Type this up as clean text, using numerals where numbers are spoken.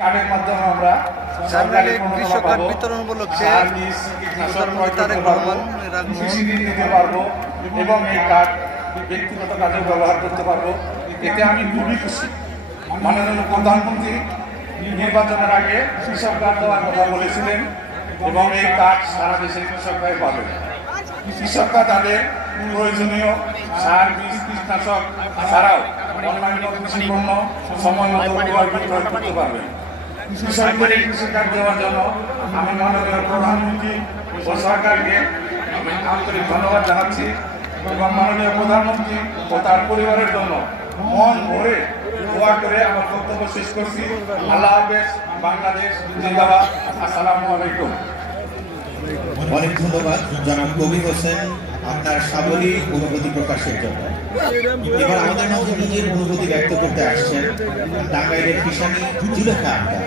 কার্ডের মাধ্যমে আমরা সরকারি কৃষক কার্ড বিতরণ উপলক্ষে প্রধানমন্ত্রী তারেক রহমান কৃষি ঋণ নিতে পারবো এবং এই কার্ড ব্যক্তিগত কাজে ব্যবহার করতে পারবো। এতে আমি খুবই খুশি। মাননীয় প্রধানমন্ত্রী নির্বাচনের আগে কৃষক কার্ড দেওয়ার কথা বলেছিলেন এবং এই কার্ড সারা দেশের কৃষকরাই পাবে। কৃষকরা তাদের প্রয়োজনীয় সার, বীজ, কীটনাশক ছাড়াও অন্যান্য কৃষি পণ্য সময় মতো বিক্রয় করতে পারবেন। কৃষকদের এই কৃষি কার্ড দেওয়ার জন্য আমি মাননীয় প্রধানমন্ত্রী ও সরকারকে আন্তরিক ধন্যবাদ জানাচ্ছি এবং মাননীয় প্রধানমন্ত্রী ও তার পরিবারের জন্য মন ভরে দোয়া করে আমার বক্তব্য শেষ করছি। আল্লাহ হাফেজ। বাংলাদেশ জিন্দাবাদ। আসসালামু আলাইকুম। অনেক ধন্যবাদ জনাব কবির হোসেন আপনার সাবলীল অনুভূতি প্রকাশের জন্য। এবার আমাদের মাঝে নিজের অনুভূতি ব্যক্ত করতে আসছেন টাঙ্গাইলের কিষানী জুলেখা আক্তার।